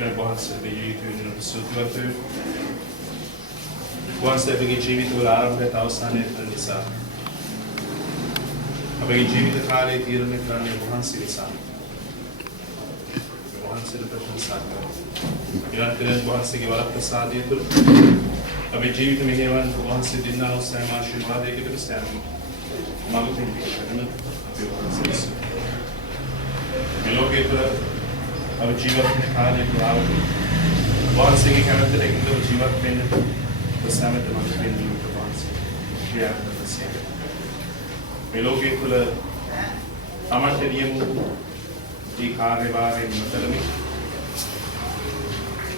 කරන වහන්සේගේ ජීවිතය වෙන සුදුවත් වේ. වහන්සේගේ ජීවිතවල ආරම්භයත් අවසානයත් නිසා අපේ ජීවිත කාලයේ තීරණය කරන්නේ වහන්සේ නිසා. වහන්සේට ප්‍රශංසා කරනවා. ඊළඟට වහන්සේගේ වරක් ප්‍රසාදය තුළ අපේ ජීවිත මෙහෙයවන් වහන්සේ දෙන්නා වූ සෑම ආශිර්වාදයකට සෑම මඟකින් පිටකරන අපේ වහන්සේ. මේ ලෝකයේ තුළ අපේ ජීවිත කාලයේ පුරාවට වහන්සේගේ කැමැත්තට එකඟව ජීවත් වෙන්න සෑමට මඟ දෙන්න වහන්සේ ක්‍රියා කරනවා. මේ ලෝකයේ තුළ තමන්ට නියම වූ ඒ කාර්යභාරයෙන් නොකරමින්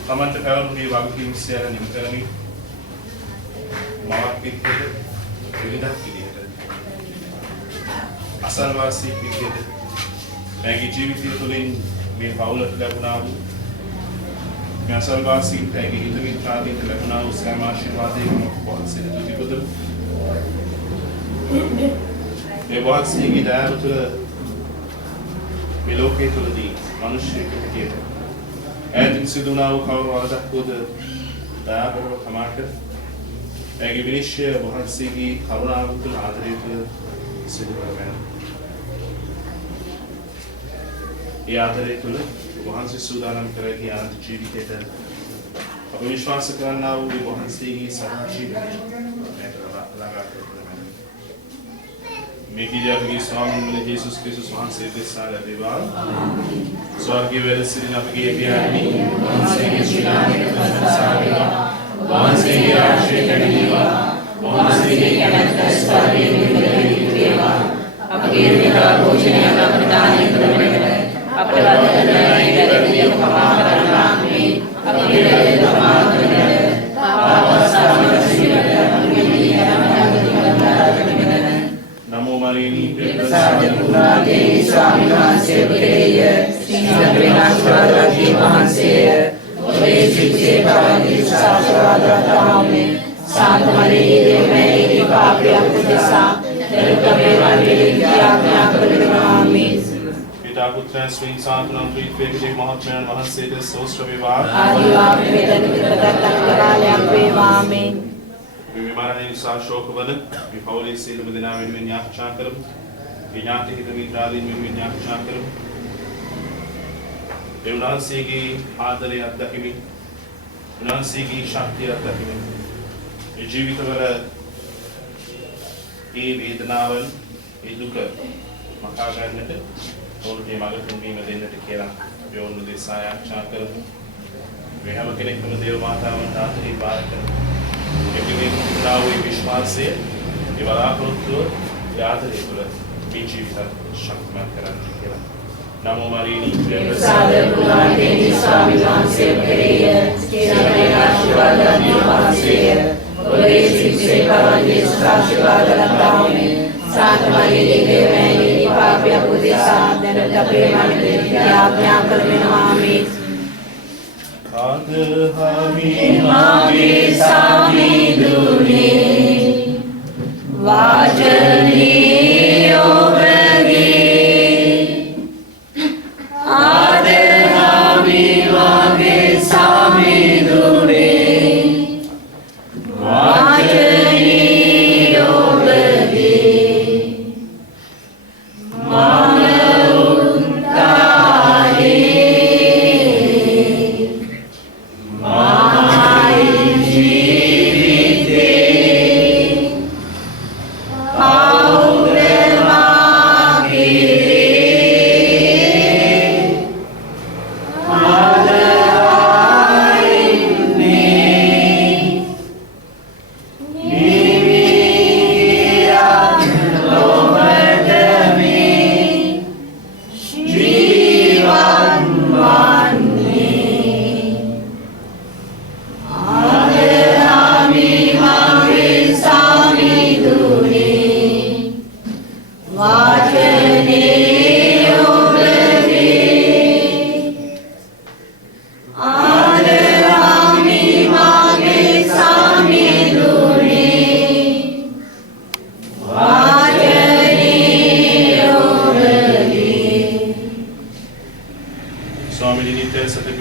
තමන්ට පැවරුණේ වගකීම් සියල්ල නිම කරමින් මවක් පිටකද විවිධ විදිහට අසල්වාසී පිටකද මගේ ජීවිතය තුළින් මේ පවුලට ලැබුණා වූ මේ අසල්වාසීන්ට ඇගේ හිත මිත්‍රාදීන්ට ලැබුණා වූ සෑම ආශිර්වාදයකම වහන්සේට තුති පුදමු. මේ වහන්සේගේ දයාව තුළ මේ ලෝකයේ තුළදී මිනිස්සෙක් විදියට ඈතින් සිදුනා වූ කවර වරදක් වූද දයාබරව කමාට ඇගේ විනිශ්චය වහන්සේගේ කරුණාව තුළ ආදරය තුළ සිදු කරගන්න. ඒ ආදරය තුළ වහන්සේ සූදානම් කරගිය අනන්ත ජීවිතයට අප විශ්වාස කරන්නා වූ වහන්සේගේ සදා ජීවිතය ළඟා කරගන්න. මේ කිරියාගේ ස්වාමීන් වහන්සේ ජේසුස් ක්‍රිස්තුස් වහන්සේ දෙසා ලැබේවා. ස්වර්ගයේ වැඩ සිටින අපගේ පියාණනි වහන්සේගේ ශ්‍රීනාමයට ප්‍රශංසා වේවා. වහන්සේගේ ආශය කැඩීවා. වහන්සේගේ කැමැත්ත ස්ථාවරයෙන් නිරවේවා. අපගේ විදා භෝජනය අපට දානය කරගෙන අපට වදනයි වැරදියම කමා කරනවා මේ අපගේ වැරදි කමා කරගෙන පාපසාරසියට අපගේ නමෝ මරියනි ප්‍රසාද පුරාගේ ස්වාමීන් වහන්සේ කෙරෙහිය සිංහල විනාශකාරී වහන්සේ ඔබේ සිතේ පවතින සාසවාදතාවනේ සාන්ත මරියේ මේ පාපයක් දෙසා දරුකමේ වන්දේ ආඥා කරනවා. पिता पुत्र स्वीन साधना प्रीत महात्म्यान वහන්සේට සෝස්ත්‍ර වේවා. ආදිවාමේ වේදන විපතක් කරාලයක් වේවා. ආමේන්. මේ මරණය නිසා ශෝක වද මේ පෞලී සීලම දෙනා වෙනුවෙන් යාඥා කරමු. මේ ඥාති හිත මිත්‍රාදීන් වෙනුවෙන් යාඥා කරමු. ඒ උන්වහන්සේගේ ආදරය අත්දැකීමි. උන්වහන්සේගේ ශක්තිය අත්දැකීමි. මේ ජීවිතවල ඒ වේදනාවල් ඒ දුක මකා ගන්නට ඔවුන්ගේ මඟ තුන්වීම දෙන්නට කියලා අපි ඔවුන් දෙසා යාඥා කරමු. මේ හැම කෙනෙක්ම දේව මාතාවන්ට ආදරේ බාර කරමු. එකිනෙක උදාවේ විශ්වාසය ඒ බලාපොරොත්තුව ආදරය තුළ මේ ජීවිත ශක්තිමත් කරන්න කියලා. නමෝ මරියනි ප්‍රසාද පුරාගේ ස්වාමීන් වහන්සේ කෙරෙහිය සියලුම ආශිර්වාද වහන්සේ ඔබේ සිතේ පවතින ආශිර්වාද ලබාවන්නේ सात मरिये देवैनी पाप्य पुदिसा दनत प्रेमाने आज्ञा करवेनामि आदहामि मागे सामि दुने वाजनी ओबगे आदहामि मागे सामि दुने वाजनी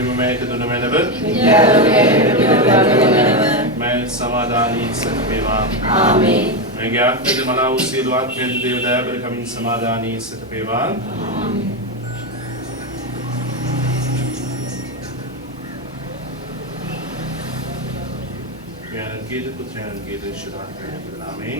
मैं दुन में नब मैं समाधानी सतपेवा मैं ज्ञात में मला उसी द्वार में देवदाय पर कमिंग समाधानी सतपेवा ज्ञान के पुत्र ज्ञान के शुद्धात्मा के नाम में